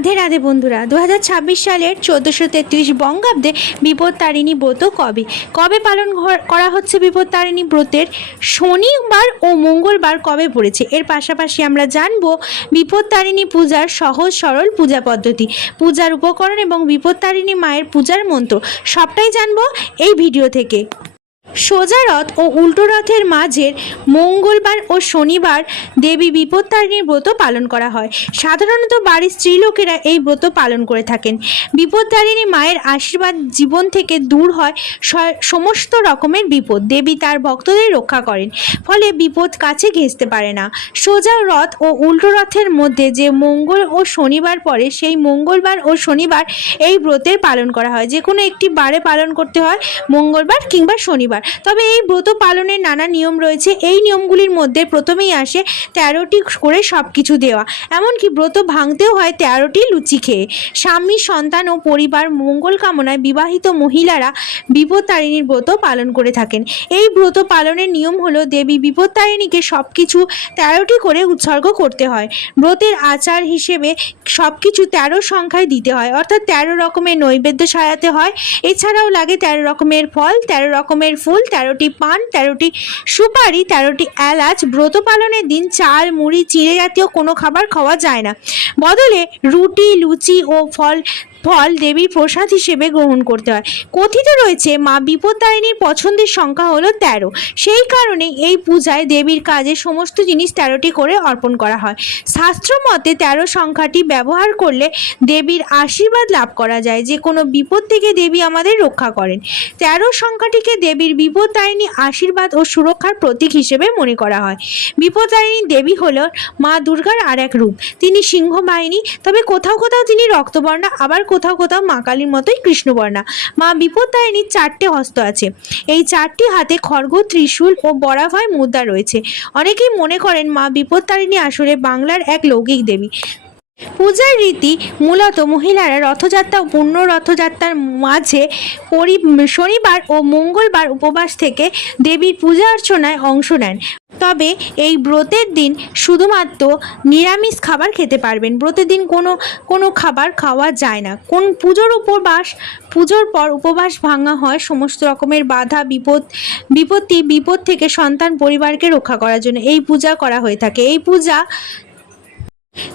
রাধে রাধে বন্ধুরা, 2026 সালের 1433 বঙ্গাব্দে বিপত্তারিণী ব্রত কবে পালন করা হচ্ছে? বিপত্তারিণী ব্রতের শনিবার ও মঙ্গলবার কবে পড়েছে? এর পাশাপাশি আমরা জানব বিপত্তারিণী পূজার সহজ সরল পূজা পদ্ধতি, পূজার উপকরণ এবং বিপত্তারিণী মায়ের পূজার মন্ত্র সবটাই জানবো এই ভিডিও থেকে। সোজা রথ ও উল্টো রথের মাঝের মঙ্গলবার ও শনিবার দেবী বিপত্তারিণীর ব্রত পালন করা হয়। সাধারণত বাড়ির স্ত্রীলোকেরা এই ব্রত পালন করে থাকেন। বিপত্তারিণী মায়ের আশীর্বাদ জীবন থেকে দূর হয় সমস্ত রকমের বিপদ। দেবী তার ভক্তদের রক্ষা করেন, ফলে বিপদ কাছে ঘেঁষতে পারে না। সোজা রথ ও উল্টো রথের মধ্যে যে মঙ্গল ও শনিবার পড়ে, সেই মঙ্গলবার ও শনিবার এই ব্রতের পালন করা হয়। যে কোনো একটি বারে পালন করতে হয়, মঙ্গলবার কিংবা শনিবার। তবে এই ব্রত পালনের নানা নিয়ম রয়েছে। এই নিয়মগুলির মধ্যে প্রথমেই আসে 13টি করে সব কিছু দেওয়া, এমনকি ব্রত ভাঙতেও হয় 13টি লুচি খেয়ে। স্বামী, সন্তান ও পরিবার মঙ্গল কামনায় বিবাহিত মহিলারা বিপত্তারিণীর ব্রত পালন করে থাকেন। এই ব্রত পালনের নিয়ম হলো, দেবী বিপত্তারিণীকে সব কিছু 13টি করে উৎসর্গ করতে হয়। ব্রতের আচার হিসেবে সব কিছু 13 সংখ্যায় দিতে হয়, অর্থাৎ 13 রকমের নৈবেদ্য সাজাতে হয়। এছাড়াও লাগে 13 রকমের ফল, 13 রকমের ফুল, 13টি পান, 13টি সুপারি, 13টি এলাচ। ব্রত পালনের দিন চাল, মুড়ি, চিড়ে জাতীয় কোনো খাবার খাওয়া যায় না। বদলে রুটি, লুচি ও ফল দেবীর প্রসাদ হিসেবে গ্রহণ করতে হয়। কথিত রয়েছে, মা বিপত্তারিণীর পছন্দের সংখ্যা হলো 13। সেই কারণে এই পূজায় দেবীর কাজে সমস্ত জিনিস 13টি করে অর্পণ করা হয়। শাস্ত্র মতে 13 সংখ্যাটি ব্যবহার করলে দেবীর আশীর্বাদ লাভ করা যায়। যে কোনো বিপদ থেকে দেবী আমাদের রক্ষা করেন। 13 সংখ্যাটিকে দেবীর বিপত্তারিণী আশীর্বাদ ও সুরক্ষার প্রতীক হিসেবে মনে করা হয়। বিপত্তারিণী দেবী হল মা দুর্গার আর এক রূপ। তিনি সিংহ বাহিনী, তবে কোথাও কোথাও তিনি রক্তবর্ণা, আবার কোথাও কোথাও মা কালীর মতোই কৃষ্ণবর্ণা। মা বিপত্তারিণীর 4টে হস্ত আছে। এই 4টি হাতে খড়গ, ত্রিশূল ও বরাভয় মুদ্রা রয়েছে। অনেকেই মনে করেন মা বিপত্তারিণী আসলে বাংলার এক লৌকিক দেবী। পূজার রীতি মূলত মহিলারা রথযাত্রা ও পূর্ণ রথযাত্রার মাঝে শনিবার ও মঙ্গলবার উপবাস থেকে দেবীর পূজা অর্চনায় অংশ নেন। তবে এই ব্রতের দিন শুধুমাত্র নিরামিষ খাবার খেতে পারবেন। ব্রতের দিন কোনো খাবার খাওয়া যায় না। পুজোর পর উপবাস ভাঙা হয় সমস্ত রকমের বাধা, বিপদ থেকে সন্তান পরিবারকে রক্ষা করার জন্য এই পূজা করা হয়ে থাকে। এই পূজা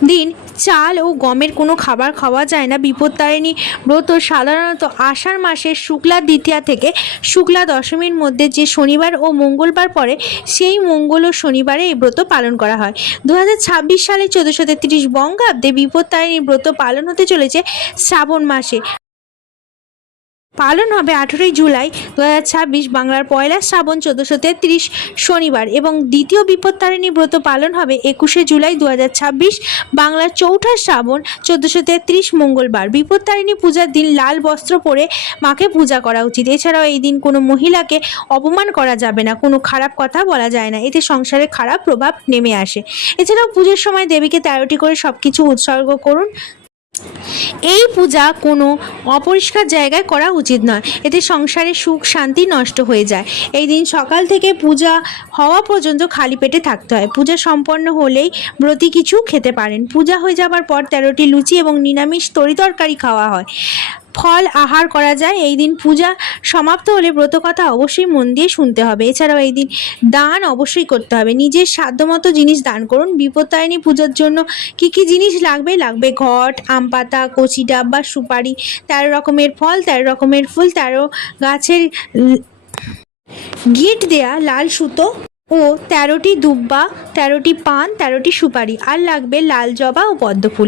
দিন চাল ও গমের কোনো খাবার খাওয়া যায় না। বিপত্তারিণী ব্রত সাধারণত আষাঢ় মাসের শুক্লা দ্বিতীয়া থেকে শুক্লা দশমীর মধ্যে যে শনিবার ও মঙ্গলবার পড়ে, সেই মঙ্গল ও শনিবারে এই ব্রত পালন করা হয়। 2026 সালে 1433 বঙ্গাব্দে বিপত্তারিণী ব্রত পালন হতে চলেছে শ্রাবণ মাসে। পালন হবে 18 জুলাই 2026 বাংলার পয়লা শ্রাবণ 1433 শনিবার, এবং দ্বিতীয় বিপত্তারিণী ব্রত পালন হবে 21 জুলাই 2026 বাংলার চৌঠা শ্রাবণ 1433 মঙ্গলবার। বিপত্তারিণী পূজার দিন লাল বস্ত্র পরে মাকে পূজা করা উচিত। এছাড়াও এই দিন কোনো মহিলাকে অপমান করা যাবে না, কোনো খারাপ কথা বলা যায় না, এতে সংসারে খারাপ প্রভাব নেমে আসে। এছাড়াও পুজোর সময় দেবীকে 13টি করে সব কিছু উৎসর্গ করুন। এই পূজা কোনো অপরিষ্কার জায়গায় করা উচিত নয়, এতে সংসারে সুখ শান্তি নষ্ট হয়ে যায়। এই দিন সকাল থেকে পূজা হওয়া পর্যন্ত খালি পেটে থাকতে হয়। পূজা সম্পন্ন হলেই ব্রতী কিছু খেতে পারেন। পূজা হয়ে যাবার পর 13টি লুচি এবং নিরামিষ তরিতরকারি খাওয়া হয়, ফল আহার করা যায়। এই দিন পূজা সমাপ্ত হলে ব্রতকথা অবশ্যই মন দিয়ে শুনতে হবে। এছাড়াও এই দিন দান অবশ্যই করতে হবে। নিজের সাধ্যমতো জিনিস দান করুন। বিপত্তারিণী পূজার জন্য কি জিনিস লাগবে? ঘট, আম পাতা, কচি ডাব, সুপারি, 13 রকমের ফল, 13 রকমের ফুল, 13 গাছের গিট দেয়া লাল সুতো ও 13টি দুব্বা, 13টি পান, 13টি সুপারি, আর লাগবে লাল জবা ও পদ্মফুল।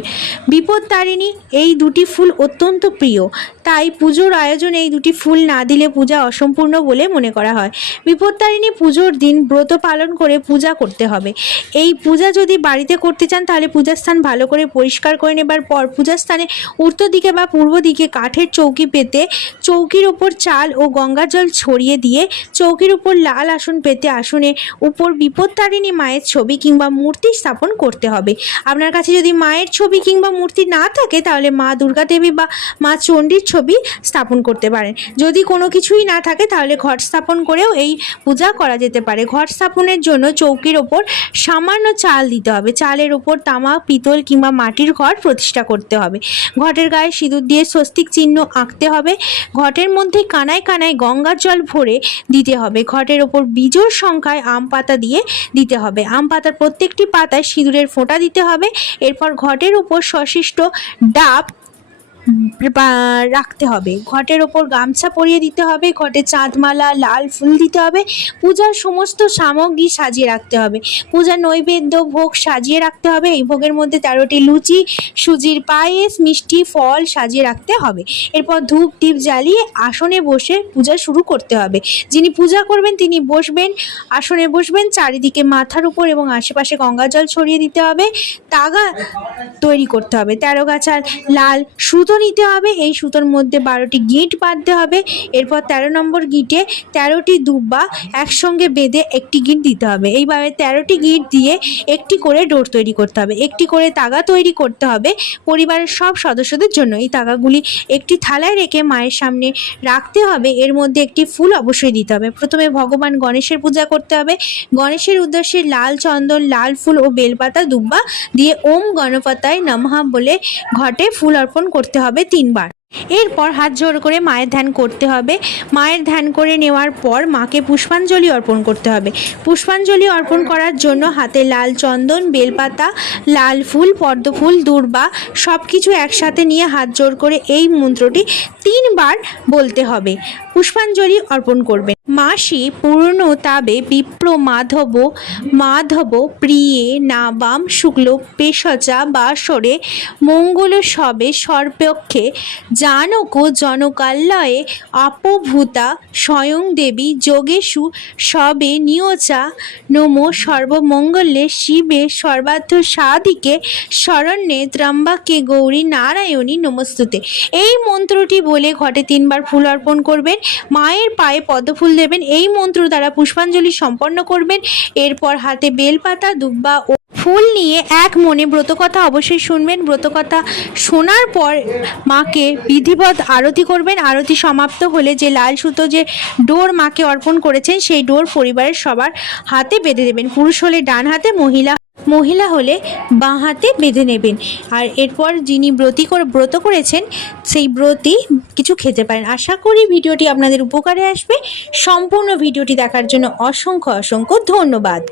বিপত্তারিণী এই দুটি ফুল অত্যন্ত প্রিয়, তাই পুজোর আয়োজনে এই দুটি ফুল না দিলে পূজা অসম্পূর্ণ বলে মনে করা হয়। বিপত্তারিণী পুজোর দিন ব্রত পালন করে পূজা করতে হবে। এই পূজা যদি বাড়িতে করতে চান তাহলে পূজার স্থান ভালো করে পরিষ্কার করে নেবার পর পূজার স্থানে উত্তর দিকে বা পূর্ব দিকে কাঠের চৌকি পেতে চৌকির ওপর চাল ও গঙ্গা জল ছড়িয়ে দিয়ে চৌকির ওপর লাল আসন পেতে আসনে উপর বিপত্তারিণী মায়ের ছবি কিংবা মূর্তি স্থাপন করতে হবে। আপনার কাছে যদি মায়ের ছবি কিংবা মূর্তি না থাকে তাহলে মা দুর্গা দেবী বা মা চণ্ডীর ছবি স্থাপন করতে পারেন। যদি কোনো কিছুই না থাকে তাহলে ঘট স্থাপন করেও এই পূজা করা যেতে পারে। ঘট স্থাপনের জন্য চৌকির ওপর সামান্য চাল দিতে হবে। চালের ওপর তামা, পিতল কিংবা মাটির ঘট প্রতিষ্ঠা করতে হবে। ঘটের গায়ে সিঁদুর দিয়ে স্বস্তিক চিহ্ন আঁকতে হবে। ঘটের মধ্যে কানায় কানায় গঙ্গার জল ভরে দিতে হবে। ঘটের ওপর বিজোড় সংখ্যায় আম পাতা দিয়ে দিতে হবে। আম পাতার প্রত্যেকটি পাতায় সিঁদুরের ফোঁটা দিতে হবে। এরপর ঘটের উপর সশিষ্ট ডাব রাখতে হবে। ঘটের ওপর গামছা পরিয়ে দিতে হবে। ঘটে চাঁদমালা, লাল ফুল দিতে হবে। পূজার সমস্ত সামগ্রী সাজিয়ে রাখতে হবে। পূজার নৈবেদ্য ভোগ সাজিয়ে রাখতে হবে। এই ভোগের মধ্যে 13টি লুচি, সুজির পায়েস, মিষ্টি, ফল সাজিয়ে রাখতে হবে। এরপর ধূপ দীপ জ্বালিয়ে আসনে বসে পূজা শুরু করতে হবে। যিনি পূজা করবেন তিনি বসবেন, আসনে বসবেন। চারিদিকে মাথার উপর এবং আশেপাশে গঙ্গা জল ছড়িয়ে দিতে হবে। তাগা তৈরি করতে হবে। 13 গাছার লাল সুতো নিতে হবে। এই সুতোর মধ্যে 12টি গিঁট বাঁধতে হবে। এরপর 13 নম্বর গিঁটে 13টি দুব্বা একসঙ্গে বেঁধে একটি গিঁট দিতে হবে। এইভাবে 13টি গিঁট দিয়ে একটি করে ডোর তৈরি করতে হবে। একটি করে তাগা তৈরি করতে হবে পরিবারের সব সদস্যদের জন্য। এই তাগাগুলি একটি থালায় রেখে মায়ের সামনে রাখতে হবে। এর মধ্যে একটি ফুল অবশ্যই দিতে হবে। প্রথমে ভগবান গণেশের পূজা করতে হবে। গণেশের উদ্দেশ্যে লাল চন্দন, লাল ফুল ও বেলপাতা দুব্বা দিয়ে ওম গণপতায় নমঃ বলে ঘটে ফুল অর্পণ করতে হবে 3 বার। এরপর হাত জোড় করে মায়ের ধ্যান করতে হবে। মায়ের ধ্যান করে নেওয়ার পর মাকে পুষ্পাঞ্জলি অর্পণ করতে হবে। পুষ্পাঞ্জলি অর্পণ করার জন্য হাতে লাল চন্দন, বেলপাতা, লাল ফুল, পদ্মফুল, দূর্বা সব কিছু একসাথে নিয়ে হাত জোড় করে এই মন্ত্রটি 3 বার বলতে হবে। পুষ্পাঞ্জলি অর্পণ করবেন। মাসি পূর্ণ তাবে বিপ্র মাধব মাধব প্রিয়ে নাবাম শুক্ল পেশচা বাসরে মঙ্গল সবে সর্পক্ষে জানক জনকাল্যয়ে অপভূতা স্বয়ং দেবী যোগেশু সবে নিয়োচা নমো সর্বমঙ্গলে শিবে সর্বার্থ সাধিকে শরণ্যে ত্রম্বাকে গৌরী নারায়ণী নমস্তুতে। এই মন্ত্রটি বলে ঘটে 3 বার ফুল অর্পণ করবেন। মায়ের পায়ে পদ্মফুল দেবেন। এই মন্ত্র দ্বারা পুষ্পাঞ্জলি সম্পন্ন করবেন। এরপর হাতে বেলপাতা, দুব্বা ও ফুল নিয়ে এক মনে ব্রতকথা অবশ্যই শুনবেন। ব্রতকথা শোনার পর মাকে বিধিবৎ আরতি করবেন। আরতি সমাপ্ত হলে যে লাল সুতো যে ডোর মাকে অর্পণ করেছেন সেই ডোর পরিবারের সবার হাতে বেঁধে দেবেন। পুরুষ হলে ডান হাতে, মহিলা হলে বাঁ হাতে বেঁধে নেবেন। আর এরপর যিনি ব্রত করেছেন সেই ব্রতী কিছু খেতে পারেন। আশা করি ভিডিওটি আপনাদের উপকারে আসবে। সম্পূর্ণ ভিডিওটি দেখার জন্য অসংখ্য ধন্যবাদ।